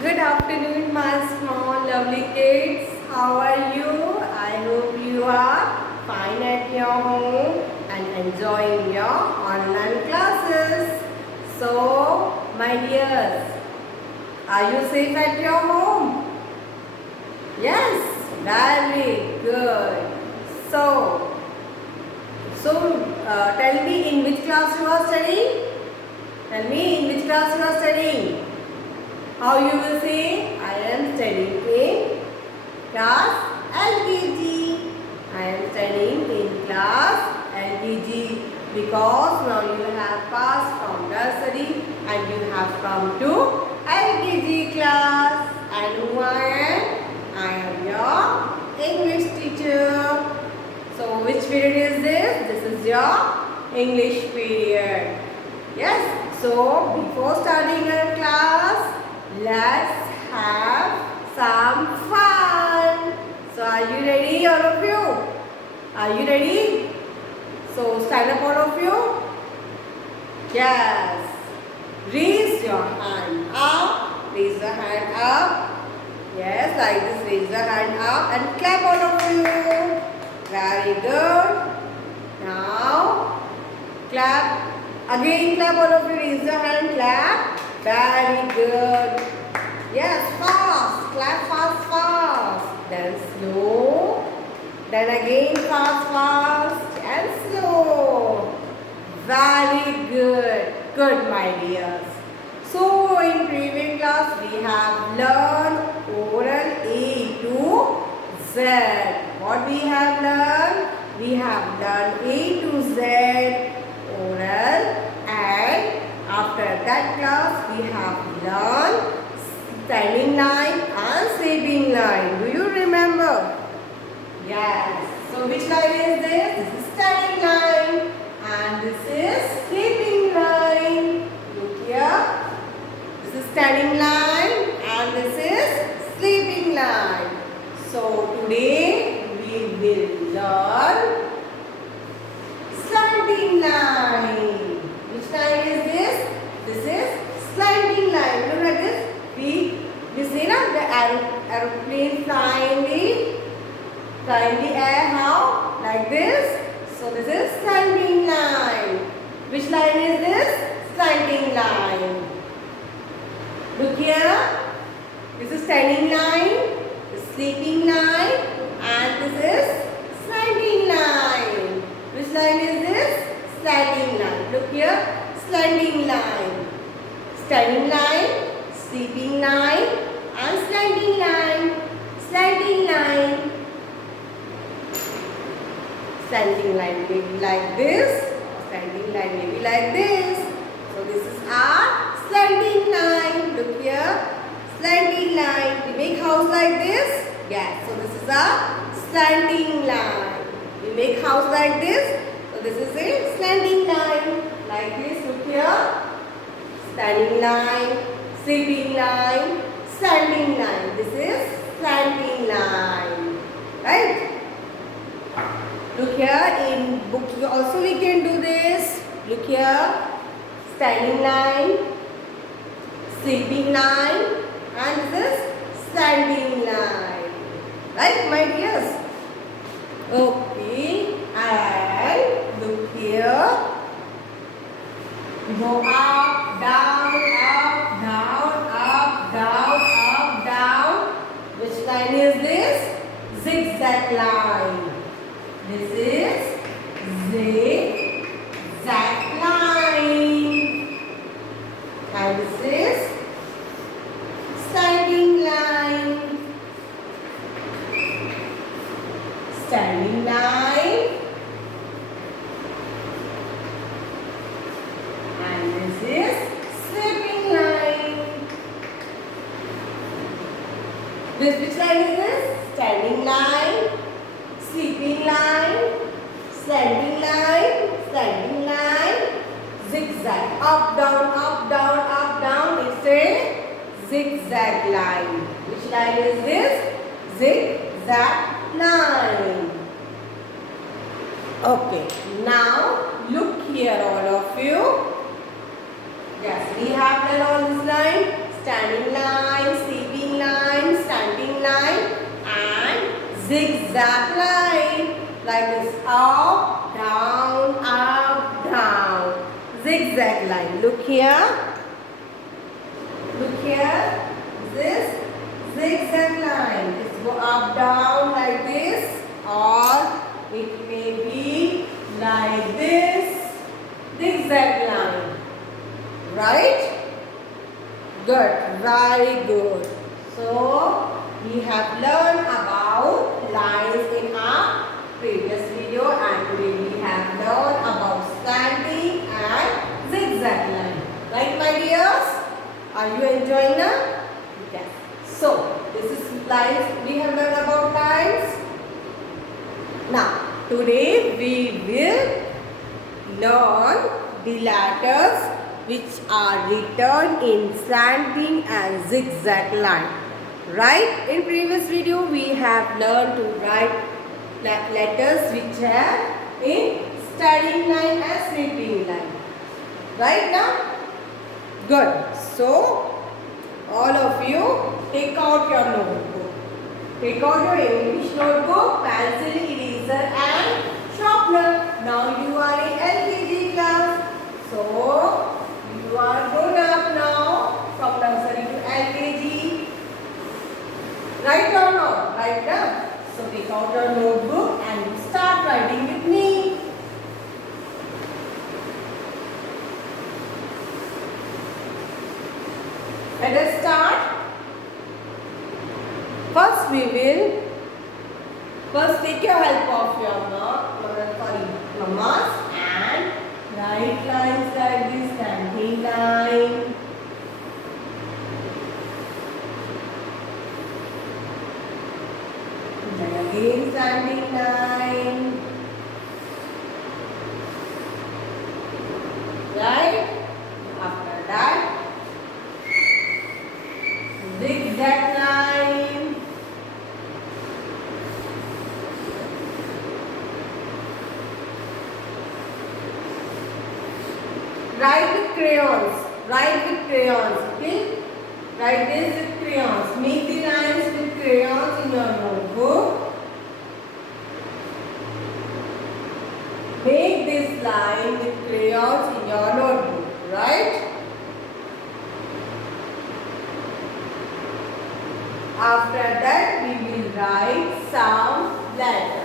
Good afternoon, my small lovely kids. How are you? I hope you are fine at your home and enjoying your online classes. So, my dears, are you safe at your home? Yes, very good. So, tell me in which class you are studying? Tell me in which class you are studying? How you will say? I am studying in class LKG. I am studying in class LKG because now you have passed from nursery and you have come to LKG class. And who I am? I am your English teacher. So which period is this? This is your English period. Yes. So before starting our class, let's have some fun. So are you ready, all of you? Are you ready? So stand up, all of you. Yes. Raise your hand up. Raise your hand up. Yes, like this. Raise your hand up and clap, all of you. Very good. Now clap. Again clap, all of you. Raise your hand. Clap. Very good. Yes, fast. Clap fast, fast. Then slow. Then again fast and slow. Very good. Good, my dears. So, in previous class, we have learned oral A to Z. What we have learned? We have learned A to Z oral, and after that class, we have learned standing line and sleeping line. Do you remember? Yes. So which line is this? This is standing line and this is sleeping line. Look here. This is standing line and this is sleeping line. So today we will learn slanting line. Which line is this? This is slanting line. Look at this. We see now the aeroplane flying the air. How? Like this. So this is slanting line. Which line is this? Slanting line. Look here. This is standing line, this is sleeping line, and this is slanting line. Which line is this? Slanting line. Look here. Slanting line. Standing line, sleeping line, and slanting line. Slanting line. Slanting line may be like this. Slanting line may be like this. So this is our slanting line. Look here. Slanting line. We make house like this. Yes. So this is a slanting line. We make house like this. So this is a slanting line. Like this. Look here. Standing line, sleeping line, standing line. This is slanting line. Right? Look here, in book also we can do this. Look here, standing line, sleeping line, and this is standing line. Right, my dears? Okay, and look here. Go up, down, up, down, up, down, up, down. Which line is this? Zigzag line. This is zigzag line. And this is standing line. Standing line. And this is sleeping line. Which line is this? Standing line, sleeping line, standing line, zigzag. Up, down. It's a zigzag line. Which line is this? Zigzag line. Okay. Now look here, all of you. Yes, we have done all this line. standing line, sleeping line, standing line, and zigzag line. Like this, up, down, zigzag line. Look here. Look here. This zigzag line. It's go up, down like this, or it may be like this zigzag line. Right? Good. Very good. So, we have learned about lines in our previous video, and today we have learned about standing and zigzag line. Right, my dears? Are you enjoying now? Yes. So, this is lines. We have learned about lines. Now, today we will learn the letters which are written in standing and zigzag line. Right? In previous video we have learned to write letters which are in standing line and sleeping line. Right now? Good. So, all of you take out your notebook. Take out your English notebook, pencil, eraser and sharpener. Now you are in LKG class. So, you are grown up now from nursery to LKG. Right or not? Right now. So, take out your notebook and start writing with me. Let us start. First take your help of your mamas and write lines like this, standing line. Then again standing line. Right? After that, zigzag line. Write with crayons. Write with crayons. Okay? Write this with crayons. Make the lines with crayons in your notebook. Make this line with crayons in your notebook. Right? After that, we will write some letters.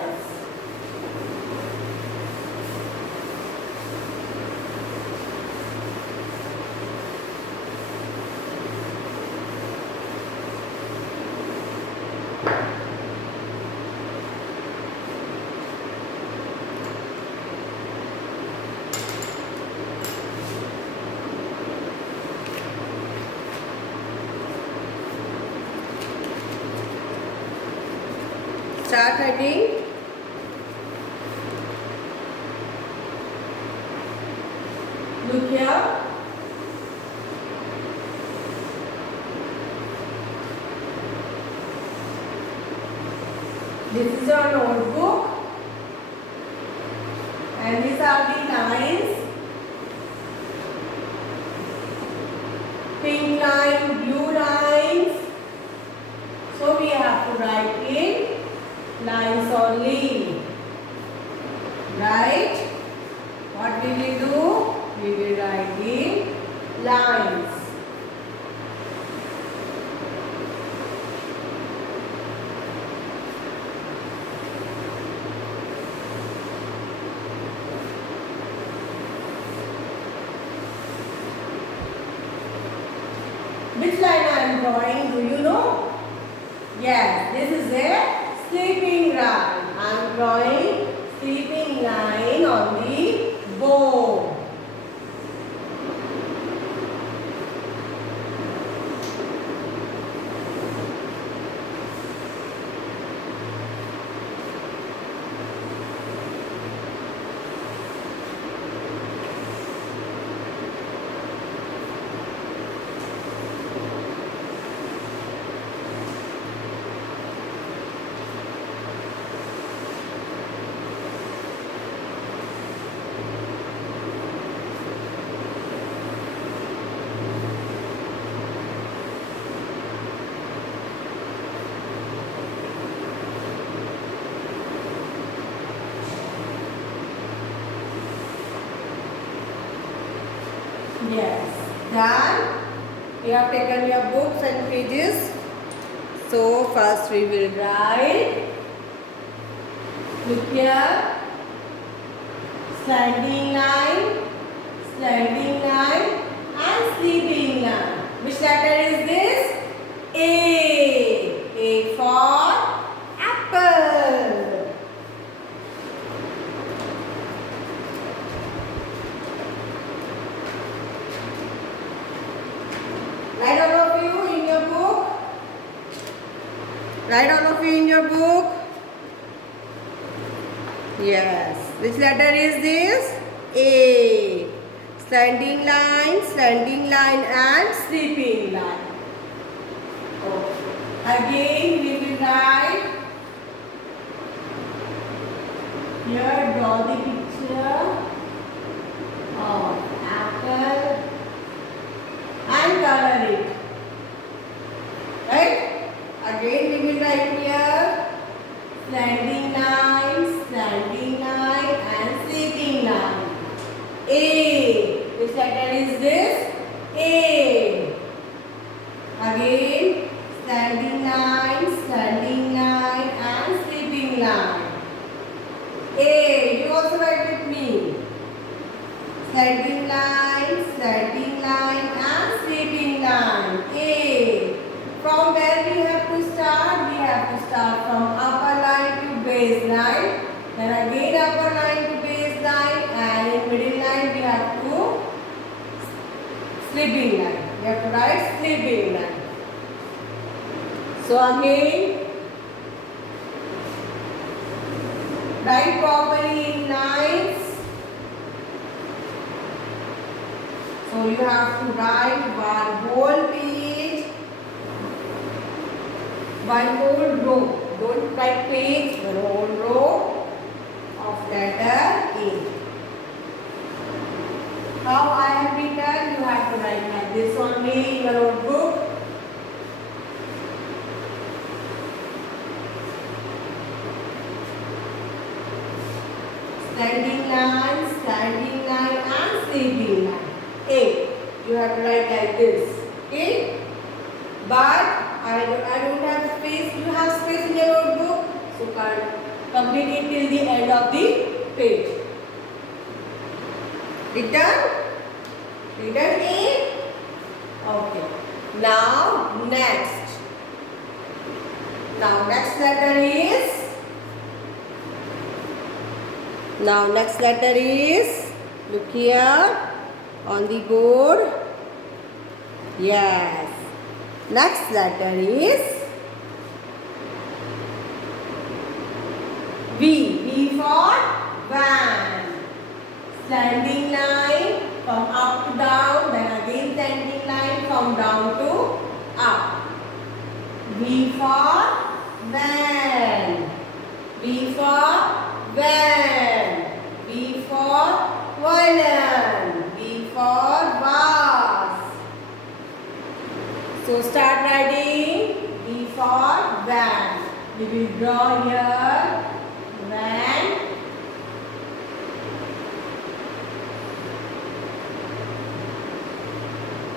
Start writing. Look here. This is your notebook. And these are the lines. Pink line, blue lines. So we have to write in lines only. Right? What we will do? We will write in lines. Which line I am drawing? Do you know? Yes, this is a sleeping line. I am drawing sleeping line on the board. Done. You have taken your books and pages. So first we will write. Look here. Standing line, and sleeping line. Which letter is this? A. A for apple. Write all of you in your book. Write all of you in your book. Yes. Which letter is this? A. Standing line, and sleeping line. Okay. Again, we will write. Here, draw the picture of apple and color it. Right? Again, we will write here. Standing line, and sleeping line. A. Which letter is this? A. Again, standing line, and sleeping line. A. You also write with me. Standing line, and sleeping line. A. From where we have to start? We have to start from upper line to base line. Then again upper line to base line, and in middle line we have to sleeping line. We have to write sleeping line. So again, write properly in lines. So you have to write one whole page, one whole row. Don't write page, one whole row of letter A. How I have written, you have to write like this only in your notebook. Standing line, and sleeping line. A. You have to write like this. Okay? But I don't have space. You have space in your notebook. So complete it till the end of the page. Written? Written A? Okay. Now next. Next letter is, look here on the board. Yes. Next letter is V. V for van. Standing line from up to down, then again standing line from down to up. V for van. V for van. V for violin. V for vase. So start writing. V for van. We will draw here van.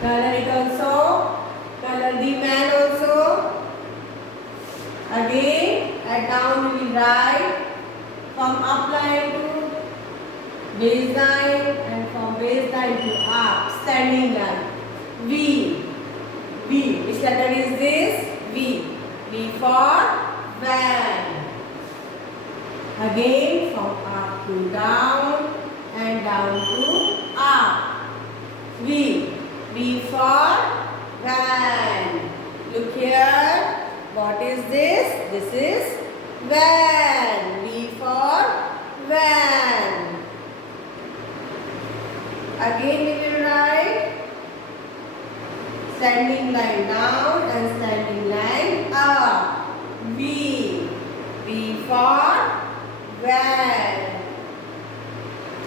Color it also. Color the van also. Again, at down we will write from up line to base line, and from base line to up, standing line. V. V. Which letter is this? V. V for van. Again, from up to down, and down to up. V. V for van. Look here. What is this? This is van. V for van. Again we will write standing line down and standing line up. V. V for van.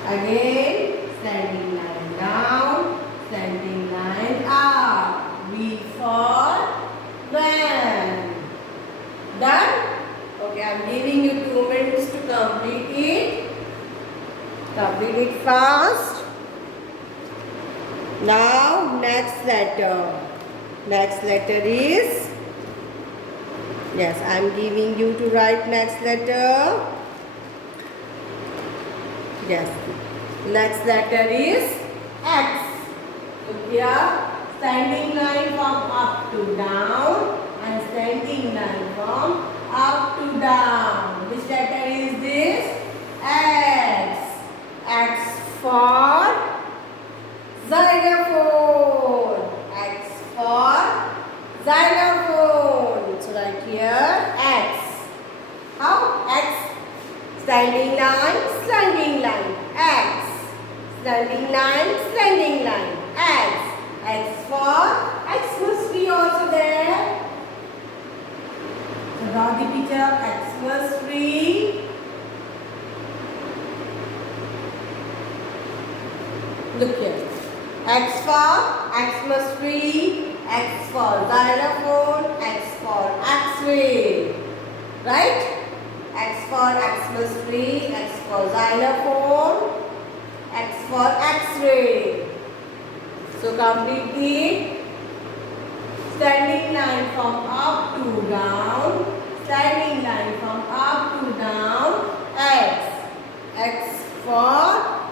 Again standing line down, standing line up. V for van. Done? Okay, I am giving you 2 minutes to complete it. Complete it fast. Now next next letter. Next letter is, yes, I am giving you to write next letter. Yes, next letter is X. Look here, standing line from up to down and standing line from up to down. Which letter is this? X. X for xylophone. X for xylophone. So right here X. How? X. Standing line, standing line. X. Standing line, standing line. X. X for X must be also there. So draw the picture of Xmas tree. Look here. X for Xmas tree. X for xylophone. X for X-ray. Right? X for Xmas tree. X for xylophone. X for X-ray. So complete the standing line from up to down. Standing line from up to down. X. X for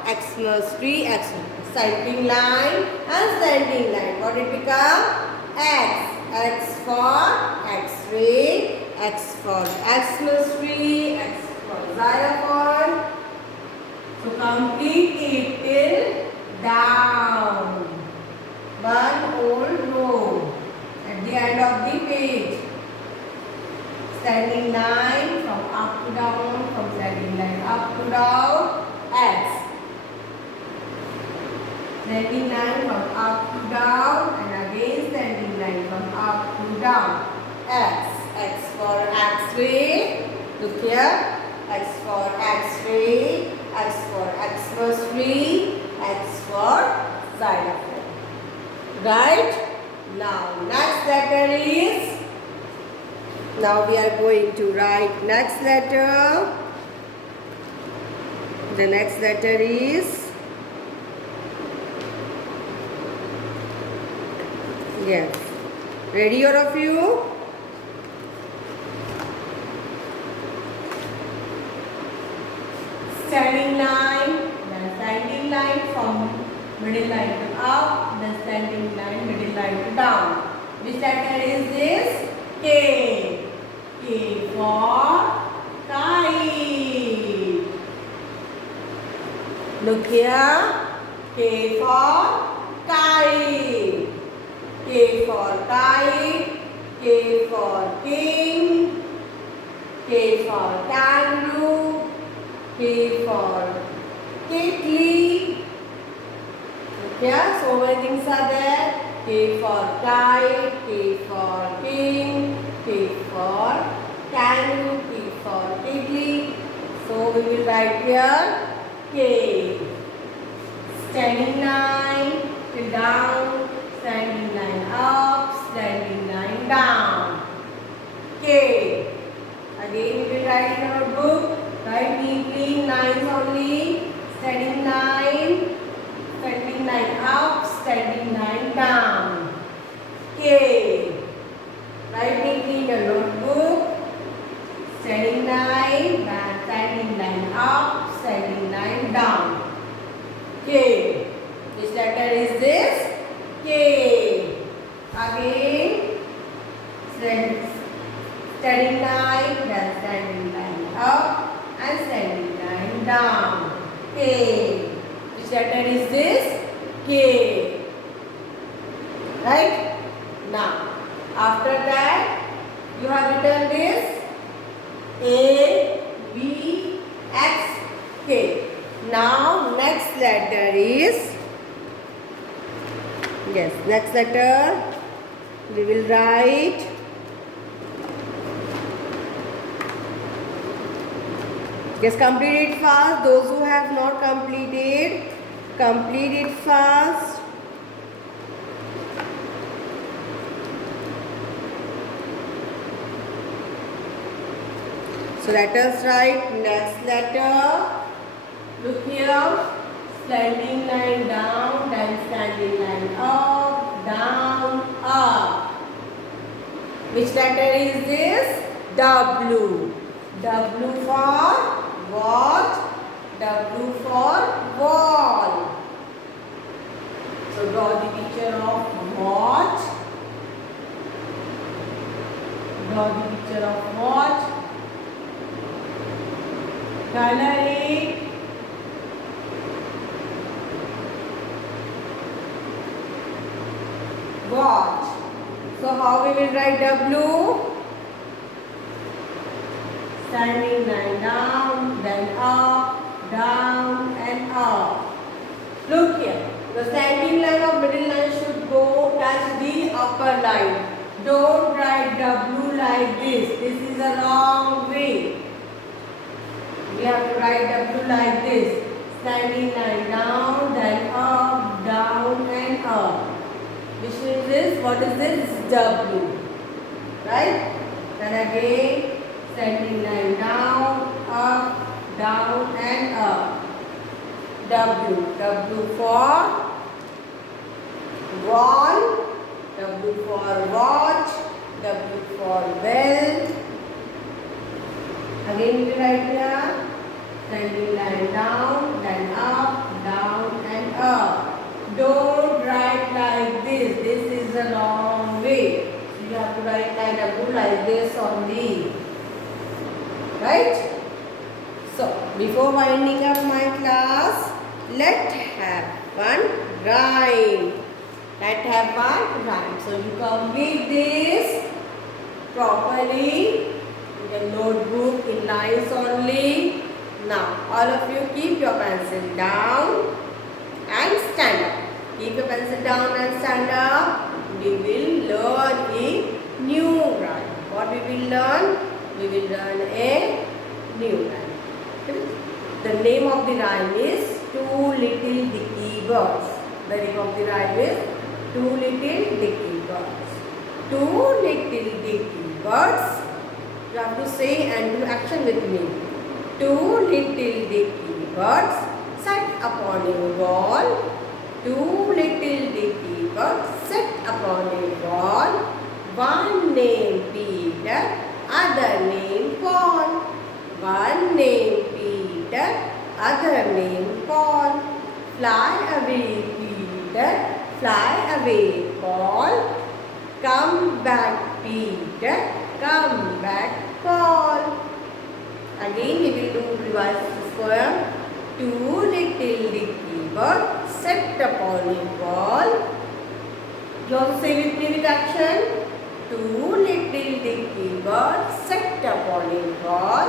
Xmas tree. X. Standing line and standing line. What it become? X. X for X-ray. X for Xmas tree. X for xylophone. So complete it till down. One whole row at the end of the page. Standing line from up to down, from standing line up to down, X. Standing line from up to down and again standing line from up to down, X. X for X-ray. Look here. X for X-ray. X for Xmas tree. X for xylophone. Right? Now next letter is, now we are going to write next letter. The next letter is, yes. Ready all of you? Standing line, then standing line from middle line to up, then standing line, middle line to down. Which letter is this? K. K for kite. Look here. K for kite. K for kite. K for king. K for kangaroo. K for Kitty. Yeah, so many things are there. K for kite, K for king, K for kangaroo, K for tiddly. So we will write here K. Standing line till down, standing line up, standing line down. K. Again we will write in our book. Write neatly, lines only. Standing line, standing line up, standing line down. K. Write neatly in your notebook. Standing line, standing line up, standing line down. K. Which letter is this? K. Again, standing line, then standing line up and standing line down. K. Which letter is this? K. Right? Now, after that, you have written this A, B, X, K. Now, next letter is, yes, next letter we will write Just complete it fast. Those who have not completed, complete it fast. So let us write next letter. Look here. Standing line down, then standing line up, Which letter is this? W. W for what? W for wall. So draw the picture of watch. Draw the picture of watch. Color it. Watch. So how we will write W? Standing line down, then up, down and up. Look here. The standing line or middle line should go touch the upper line. Don't write W like this. This is a wrong way. We have to write W like this. Standing line down, then up, down and up. Which is this? What is this? W. Right? Then again, standing line down, up, down and up. W. W for wall. W for watch. W for bell. Again we will write here. Standing line down, then up, down and up. Don't write like this. This is the wrong way. So you have to write like W like this only. Right? So, before winding up my class, let's have one rhyme. Let's have one rhyme. So, you complete this properly in the notebook in lines only. Now, all of you keep your pencil down and stand up. Keep your pencil down and stand up. We will learn a new rhyme. What we will learn? We will learn a new rhyme. The name of the rhyme is Two Little Dicky Birds. The name of the rhyme is Two Little Dicky Birds. Two little dicky birds. You have to say and do action with me. Two little dicky birds sat upon a wall. Two little dicky birds sat upon a wall. One named Peter, other named Paul. One named Peter, other named Paul. Fly away, Peter, fly away, Paul. Come back, Peter, come back, Paul. Again we will do revise this poem. Two little dicky birds sat upon a wall. You also say with me with action. Two little dicky birds sat upon a wall.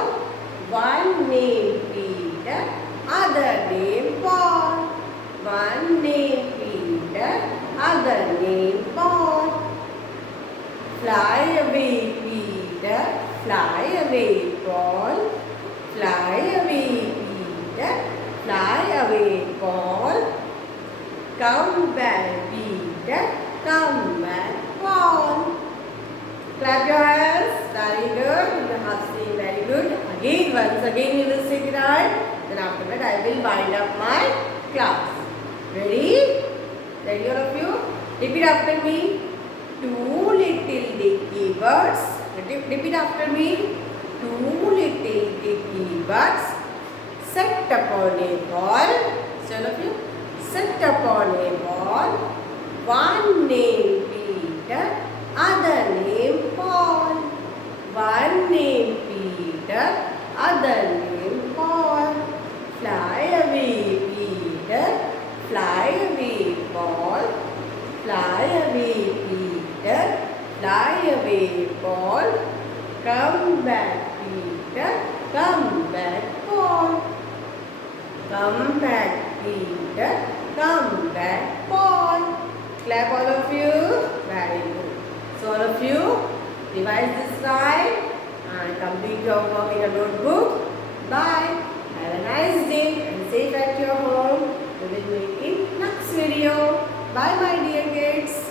One named Peter, other named Paul. One named Peter, other named Paul. Fly away, Peter, fly away, Paul. Fly away, Peter, fly away, Paul. Come back, Peter, come back, Paul. Clap your hands. Very good. You have seen very good. Again, once again you will sit down. Then after that I will wind up my class. Ready? Ready all of you? Repeat after me. Two little dicky birds. Repeat after me. Two little dicky birds sat upon a wall. So all of you. Sat upon a wall. One named Peter, other named Paul. One named Peter, other named Paul. Fly away, Peter, fly away, Paul. Fly away, Peter, fly away, Paul. Come back, Peter, come back, Paul. Come back, Peter, come back, Paul. Clap all of you. Very good. So all of you revise this rhyme and complete your work in a notebook. Bye. Have a nice day and safe at your home. We will meet in next video. Bye my dear kids.